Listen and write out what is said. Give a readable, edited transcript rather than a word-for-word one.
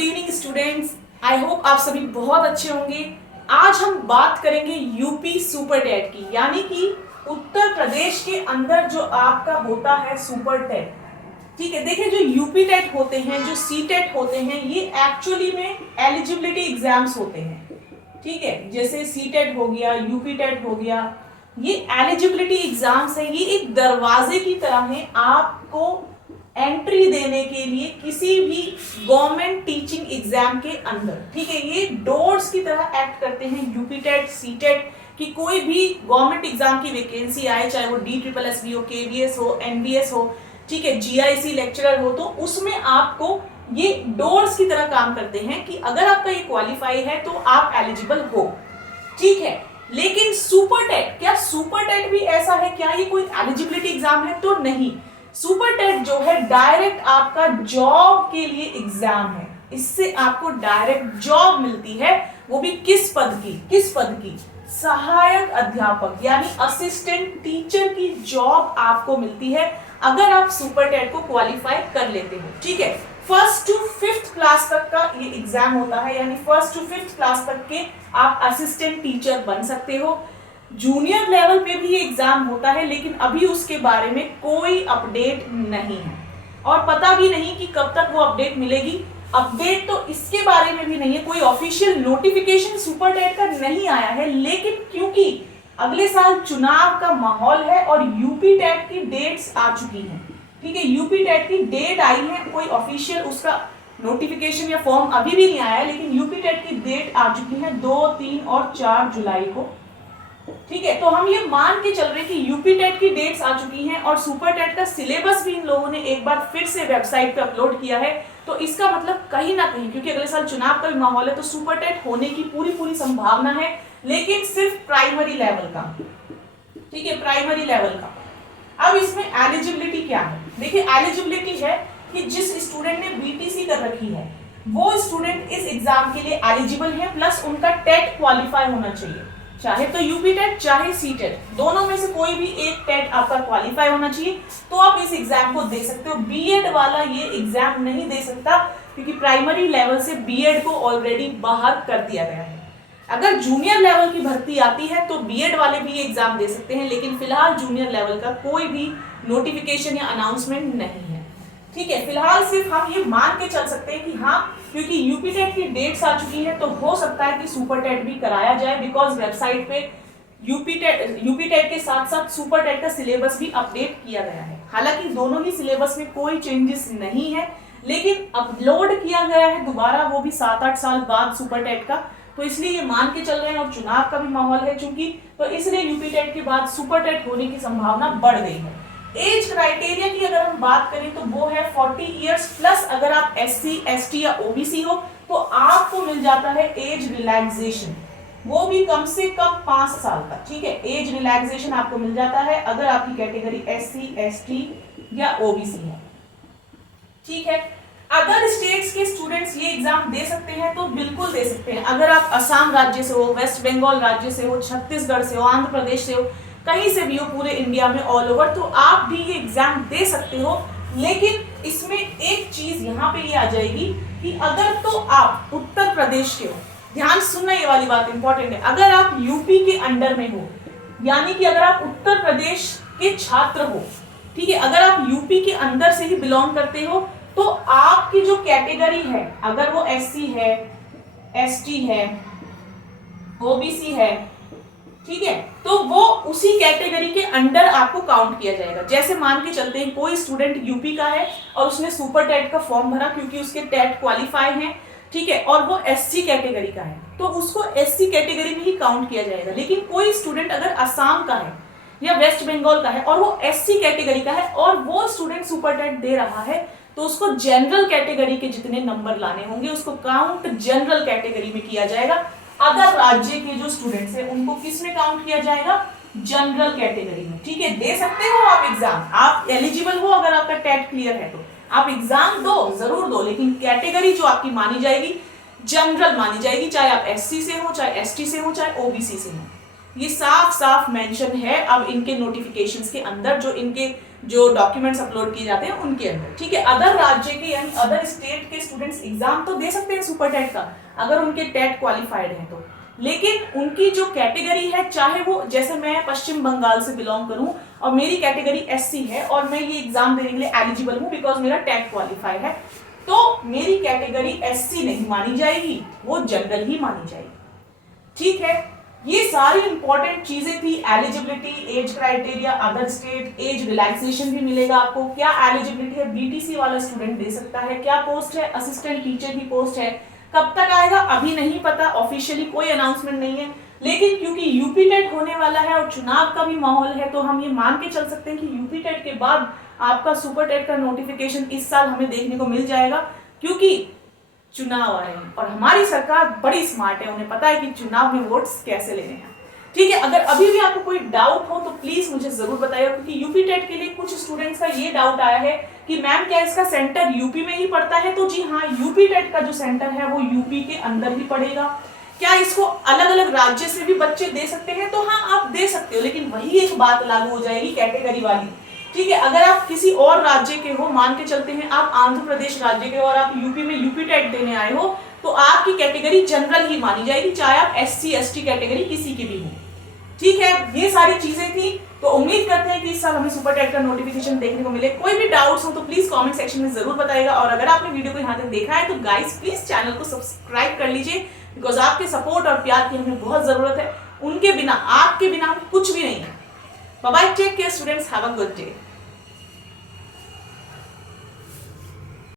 Evening students, I hope आप सभी बहुत अच्छे होंगे। आज हम बात करेंगे यूपी सुपर टेट की, यानी कि उत्तर प्रदेश के अंदर जो आपका होता है सुपर टेट। ठीक है, देखिए जो यूपी टेट होते हैं, जो सी टेट होते हैं, ये एक्चुअली में एलिजिबिलिटी एग्जाम्स होते हैं। ठीक है, जैसे सी टेट हो गया, यूपी टेट हो गया, ये एलिजिबिलिटी एग्जाम्स है। ये एक दरवाजे की तरह है आपको एंट्री देने के लिए किसी भी गवर्नमेंट टीचिंग एग्जाम के अंदर। ठीक है, ये डोर्स की तरह एक्ट करते हैं यूपी टेट, सी टेट कि कोई भी गवर्नमेंट एग्जाम की वैकेंसी आए, चाहे वो DSSB हो, KVS हो, NVS हो, ठीक है, GIC लेक्चरर हो, तो उसमें आपको ये डोर्स की तरह काम करते हैं कि अगर आपका ये क्वालिफाई है तो आप एलिजिबल हो। ठीक है, लेकिन सुपर टेट, क्या सुपर टेट भी ऐसा है? क्या ये कोई एलिजिबिलिटी एग्जाम है? तो नहीं। सुपर टेट जो है डायरेक्ट आपका जॉब के लिए एग्जाम है। इससे आपको डायरेक्ट जॉब मिलती है, वो भी किस पद की? सहायक अध्यापक यानी असिस्टेंट टीचर की जॉब आपको मिलती है अगर आप सुपर टेट को क्वालिफाई कर लेते हो। ठीक है, 1st to 5th क्लास तक का ये एग्जाम होता है, यानी 1st to 5th क्लास तक के आप असिस्टेंट टीचर बन सकते हो। जूनियर लेवल पे भी ये एग्जाम होता है, लेकिन अभी उसके बारे में कोई अपडेट नहीं है और पता भी नहीं कि कब तक वो अपडेट मिलेगी। अपडेट तो इसके बारे में भी नहीं है, कोई ऑफिशियल नोटिफिकेशन सुपर टेट का नहीं आया है। लेकिन क्योंकि अगले साल चुनाव का माहौल है और यूपी टेट की डेट्स आ चुकी हैं, ठीक है, यूपी टेट की डेट आई है, कोई ऑफिशियल उसका नोटिफिकेशन या फॉर्म अभी भी नहीं आया है, लेकिन यूपी टेट की डेट आ चुकी है 2, 3 और 4 जुलाई को। ठीक है, तो हम ये मान के चल रहे हैं कि यूपी टेट की डेट्स आ चुकी हैं और सुपर टेट का सिलेबस भी इन लोगों ने एक बार फिर से वेबसाइट पे अपलोड किया है। तो इसका मतलब कहीं ना कहीं, क्योंकि अगले साल चुनाव का भी माहौल है, तो सुपर टेट होने की पूरी संभावना है, लेकिन सिर्फ प्राइमरी लेवल का। ठीक है, प्राइमरी लेवल का। अब इसमें एलिजिबिलिटी क्या है? देखिए, एलिजिबिलिटी है कि जिस स्टूडेंट ने BTC कर रखी है वो स्टूडेंट इस एग्जाम के लिए एलिजिबल है, प्लस उनका टेट क्वालिफाई होना चाहिए, चाहे तो यूपी टेट चाहे सी टेट, दोनों में से कोई भी एक टेट आपका क्वालिफाई होना चाहिए, तो आप इस एग्जाम को दे सकते हो। बीएड वाला ये एग्जाम नहीं दे सकता, क्योंकि प्राइमरी लेवल से बीएड को ऑलरेडी बाहर कर दिया गया है। अगर जूनियर लेवल की भर्ती आती है तो बीएड वाले भी एग्जाम दे सकते हैं, लेकिन फिलहाल जूनियर लेवल का कोई भी नोटिफिकेशन या अनाउंसमेंट नहीं है। ठीक है, फिलहाल सिर्फ हम ये मान के चल सकते हैं कि हाँ, क्योंकि यूपी टेट की डेट्स आ चुकी है तो हो सकता है कि सुपर टेट भी कराया जाए, बिकॉज वेबसाइट पे यूपी टेट के साथ साथ सुपर टेट का सिलेबस भी अपडेट किया गया है। हालांकि दोनों ही सिलेबस में कोई चेंजेस नहीं है, लेकिन अपलोड किया गया है दोबारा, वो भी 7-8 साल बाद सुपर टेट का, तो इसलिए ये मान के चल रहे हैं। और चुनाव का भी माहौल है चूंकि, तो इसलिए यूपी टेट के बाद सुपर टेट होने की संभावना बढ़ गई है। एज क्राइटेरिया की अगर हम बात करें तो वो है 40 इयर्स प्लस। अगर आप SC, ST या OBC हो तो आपको मिल जाता है एज रिलैक्सेशन, वो भी कम से कम 5 साल तक। ठीक है, एज रिलैक्सेशन आपको मिल जाता है अगर आपकी कैटेगरी SC, ST या OBC है। ठीक है, अदर स्टेट्स के स्टूडेंट्स ये एग्जाम दे सकते हैं तो बिल्कुल दे सकते हैं। अगर आप असम राज्य से हो, वेस्ट बंगाल राज्य से हो, छत्तीसगढ़ से हो, आंध्र प्रदेश से हो, कहीं से भी हो पूरे इंडिया में, ऑल ओवर, तो आप भी ये एग्जाम दे सकते हो। लेकिन इसमें एक चीज यहाँ पे ये आ जाएगी कि अगर तो आप उत्तर प्रदेश के हो, ध्यान सुनना, ये वाली बात इंपॉर्टेंट है, अगर आप यूपी के अंडर में हो, यानी कि अगर आप उत्तर प्रदेश के छात्र हो, ठीक है, अगर आप यूपी के अंदर से ही बिलोंग करते हो, तो आपकी जो कैटेगरी है, अगर वो SC है, ST है, OBC है, ठीक है, तो वो उसी कैटेगरी के अंडर आपको काउंट किया जाएगा। जैसे मान के चलते हैं कोई स्टूडेंट यूपी का है और उसने सुपर टेट का फॉर्म भरा क्योंकि उसके टेट क्वालिफाई हैं, ठीक है, और वो SC कैटेगरी का है, तो उसको SC कैटेगरी में ही काउंट किया जाएगा। लेकिन कोई स्टूडेंट अगर असम का है या वेस्ट बंगाल का है और वो SC कैटेगरी का है और वो स्टूडेंट सुपर टेट दे रहा है, तो उसको जनरल कैटेगरी के जितने नंबर लाने होंगे उसको काउंट जनरल कैटेगरी में किया जाएगा। अदर राज्य के जो स्टूडेंट्स हैं उनको किस में काउंट किया जाएगा? जनरल कैटेगरी में। ठीक है, दे सकते हो आप एग्जाम, आप एलिजिबल हो, अगर आपका टेट क्लियर है तो आप एग्जाम दो, जरूर दो, लेकिन कैटेगरी जो आपकी मानी जाएगी जनरल मानी जाएगी, चाहे आप SC से हो, चाहे ST से हो, चाहे OBC से हो। ये साफ साफ मेंशन है अब इनके नोटिफिकेशंस के अंदर, जो इनके जो डॉक्यूमेंट्स अपलोड किए जाते हैं उनके अंदर, ठीक है। अदर राज्य के यानी अदर स्टेट के स्टूडेंट्स एग्जाम तो दे सकते हैं सुपर टेट का अगर उनके टेट क्वालिफाइड हैं तो, लेकिन उनकी जो कैटेगरी है, चाहे वो जैसे मैं पश्चिम बंगाल से बिलोंग करूं और मेरी कैटेगरी एससी है और मैं ये एग्जाम देने के लिए एलिजिबल हूं बिकॉज मेरा टेट क्वालिफाइड है, तो मेरी कैटेगरी एससी नहीं मानी जाएगी, वो जनरल ही मानी जाएगी, ठीक है। ये सारी इंपॉर्टेंट चीजें थी, eligibility, age criteria, other state, age relaxation भी मिलेगा आपको, क्या एलिजिबिलिटी है, बीटीसी वाला स्टूडेंट दे सकता है, क्या पोस्ट है, असिस्टेंट टीचर की पोस्ट है, कब तक आएगा अभी नहीं पता, ऑफिशियली कोई अनाउंसमेंट नहीं है, लेकिन क्योंकि यूपी टेट होने वाला है और चुनाव का भी माहौल है तो हम ये मान के चल सकते हैं कि यूपी टेट के बाद आपका सुपर टेट का नोटिफिकेशन इस साल हमें देखने को मिल जाएगा, क्योंकि चुनाव आ रहे हैं और हमारी सरकार बड़ी स्मार्ट है, उन्हें पता है कि चुनाव में वोट्स कैसे लेने हैं, ठीक है। अगर अभी भी आपको कोई डाउट हो तो प्लीज मुझे जरूर बताइएगा, क्योंकि यूपी टेट के लिए कुछ स्टूडेंट्स का ये डाउट आया है कि मैम क्या इसका सेंटर यूपी में ही पड़ता है, तो जी हाँ, यूपी टेट का जो सेंटर है वो यूपी के अंदर ही पड़ेगा। क्या इसको अलग अलग राज्य से भी बच्चे दे सकते हैं, तो हाँ आप दे सकते हो, लेकिन वही एक बात लागू हो जाएगी कैटेगरी वाली, ठीक है। अगर आप किसी और राज्य के हो, मान के चलते हैं आप आंध्र प्रदेश राज्य के हो और आप यूपी में यूपी टेट देने आए हो, तो आपकी कैटेगरी जनरल ही मानी जाएगी, चाहे आप एससी एसटी कैटेगरी किसी की भी हो, ठीक है। ये सारी चीजें थी, तो उम्मीद करते हैं कि इस साल हमें सुपर टेट का नोटिफिकेशन देखने को मिले। कोई भी डाउट्स हो तो प्लीज कमेंट सेक्शन में जरूर बताइएगा, और अगर आपने वीडियो को यहाँ तक देखा है तो गाइस प्लीज चैनल को सब्सक्राइब कर लीजिए, बिकॉज आपके सपोर्ट और प्यार की हमें बहुत जरूरत है, उनके बिना, आपके बिना हम कुछ भी नहीं है। Bye bye, take care students, have a good day.